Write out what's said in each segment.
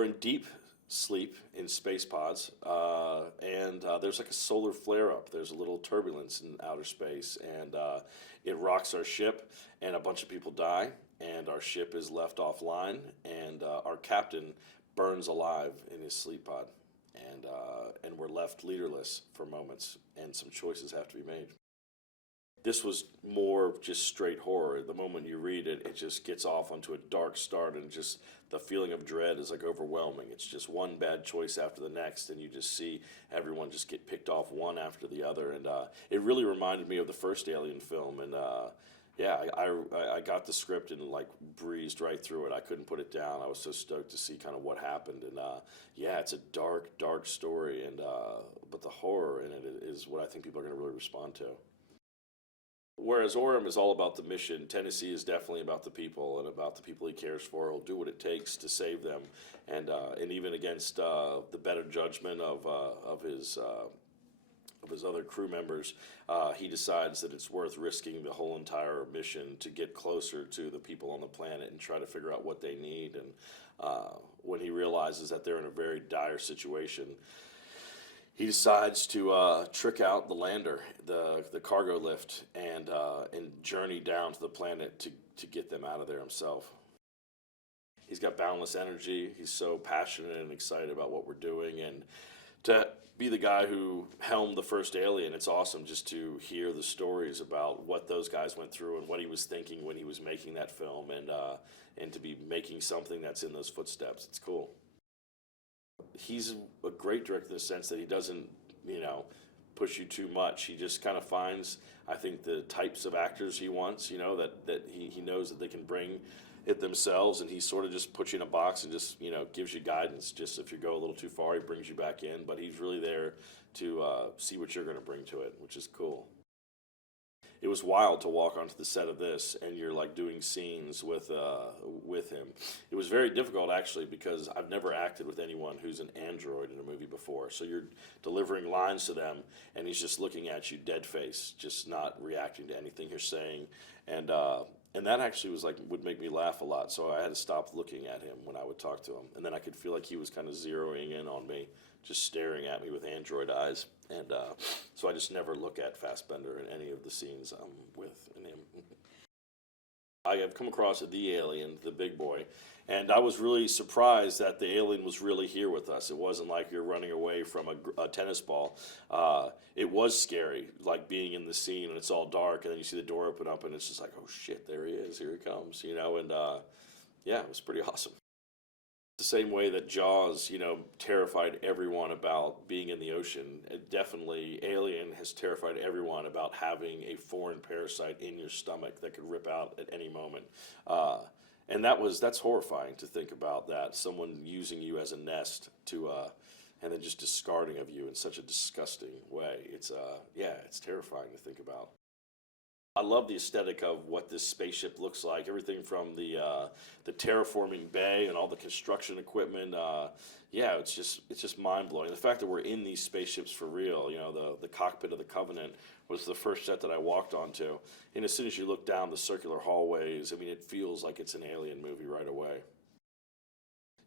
we're in deep sleep in space pods, and there's like a solar flare up. There's a little turbulence in outer space, and it rocks our ship, and a bunch of people die, and our ship is left offline, and our captain burns alive in his sleep pod, and we're left leaderless for moments, and some choices have to be made. This was more just straight horror. The moment you read it, it just gets off onto a dark start, and just the feeling of dread is like overwhelming. It's just one bad choice after the next, and you just see everyone just get picked off one after the other. And it really reminded me of the first Alien film. And yeah, I got the script and like breezed right through it. I couldn't put it down. I was so stoked to see kind of what happened. And yeah, it's a dark, dark story, and but the horror in it is what I think people are going to really respond to. Whereas Orem is all about the mission, Tennessee is definitely about the people and about the people he cares for. He'll do what it takes to save them, and even against the better judgment of his other crew members, he decides that it's worth risking the whole entire mission to get closer to the people on the planet and try to figure out what they need. And when he realizes that they're in a very dire situation, he decides to trick out the lander, the cargo lift, and journey down to the planet to get them out of there himself. He's got boundless energy. He's so passionate and excited about what we're doing, and to be the guy who helmed the first Alien, it's awesome just to hear the stories about what those guys went through and what he was thinking when he was making that film, and to be making something that's in those footsteps. It's cool. He's a great director in the sense that he doesn't, push you too much. He just kind of finds, I think, the types of actors he wants, that he knows that they can bring it themselves, and he sort of just puts you in a box and just, gives you guidance. Just if you go a little too far, he brings you back in, but he's really there to see what you're going to bring to it, which is cool. It was wild to walk onto the set of this, and you're like doing scenes with him. It was very difficult actually, because I've never acted with anyone who's an android in a movie before. So you're delivering lines to them, and he's just looking at you dead face, just not reacting to anything you're saying, and that actually was like would make me laugh a lot. So I had to stop looking at him when I would talk to him, and then I could feel like he was kind of zeroing in on me, just staring at me with android eyes. And so I just never look at Fassbender in any of the scenes I'm with in him. I have come across the alien, the big boy, and I was really surprised that the alien was really here with us. It wasn't like you're running away from a tennis ball. It was scary, like being in the scene and it's all dark, and then you see the door open up and it's just like, oh shit, there he is, here he comes, and yeah, it was pretty awesome. The same way that Jaws, terrified everyone about being in the ocean, definitely Alien has terrified everyone about having a foreign parasite in your stomach that could rip out at any moment. And that's horrifying to think about, that someone using you as a nest and then just discarding of you in such a disgusting way. It's terrifying to think about. I love the aesthetic of what this spaceship looks like. Everything from the terraforming bay and all the construction equipment. Yeah, it's just mind blowing. The fact that we're in these spaceships for real. The cockpit of the Covenant was the first set that I walked onto. And as soon as you look down the circular hallways, it feels like it's an Alien movie right away.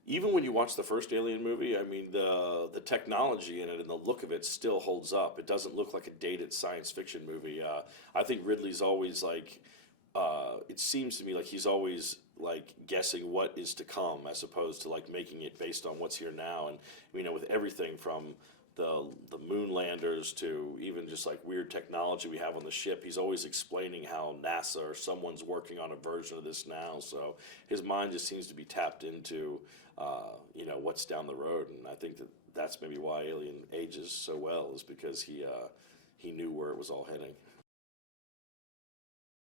Even when you watch the first Alien movie, the technology in it and the look of it still holds up. It doesn't look like a dated science fiction movie. I think Ridley's always like, it seems to me like he's always like guessing what is to come, as opposed to like making it based on what's here now. And with everything from the moon landers to even just like weird technology we have on the ship, he's always explaining how NASA or someone's working on a version of this now. So his mind just seems to be tapped into what's down the road, and I think that's maybe why Alien ages so well, is because he knew where it was all heading.